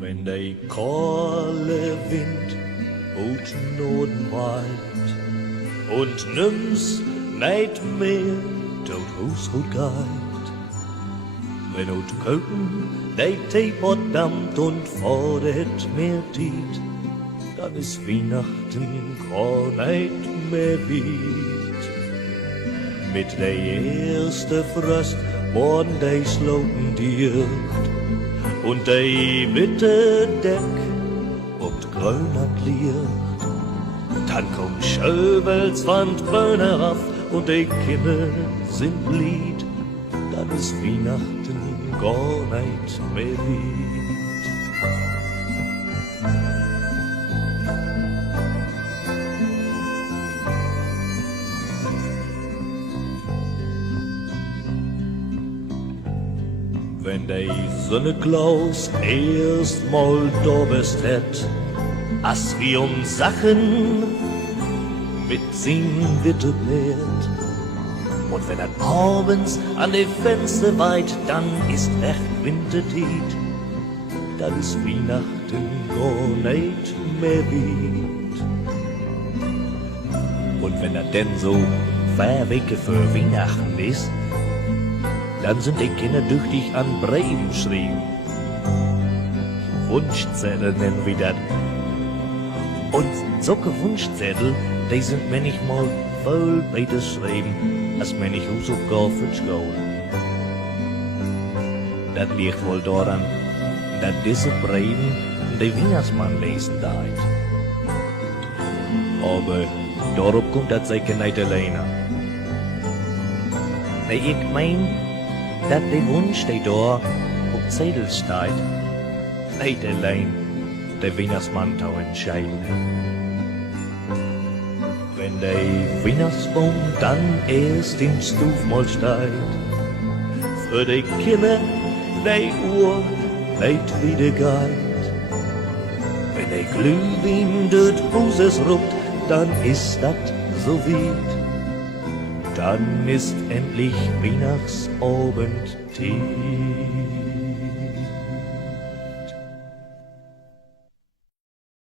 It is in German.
Wenn der kahle Wind ut Norden weint und nimm's nicht mehr tot Hus gut geht, wenn ut Köken de Teepot dammt und fordert mehr Tiet, dann ist Weihnachten gar nicht mehr weit. Mit der erste Frost worden de Sloten dicht und de witte Deck ob Grönland liegt. Dann kommt Schöbels Wandböhne rauf und de Kinder sind Lied, dann ist Weihnachten gar nicht mehr weit. Wenn der Sonneklaus erstmal da bist het, as wie Sachen mit sin Wittepferd. Und wenn er abends an de Fenster weit, dann ist recht Wintertiet, dann ist Weihnachten gar nicht mehr weit. Und wenn er denn so Wege für Weihnachten ist, dann sind die Kinder tüchtig an Briefen schreiben. Wunschzettel nennen wir das. Und solche Wunschzettel, die sind manchmal voll besser geschrieben, als wenn ich Hausaufgaben für die Schule. Das liegt wohl daran, dass diese Briefen der Weihnachtsmann lesen darf. Aber darauf kommt das sicher nicht alleine. Ich mein, dass der Wunsch, der da auf Zettel steht, nicht allein der Weihnachtsmann zu entscheiden. Wenn der Weihnachtsbaum dann erst im Stuf mal steht, für die Kinder die Uhr nicht wieder geht. Wenn der Glühwein durch Hauses ruppt, dann ist das so weit. Dann ist endlich Weihnachtsabend tief.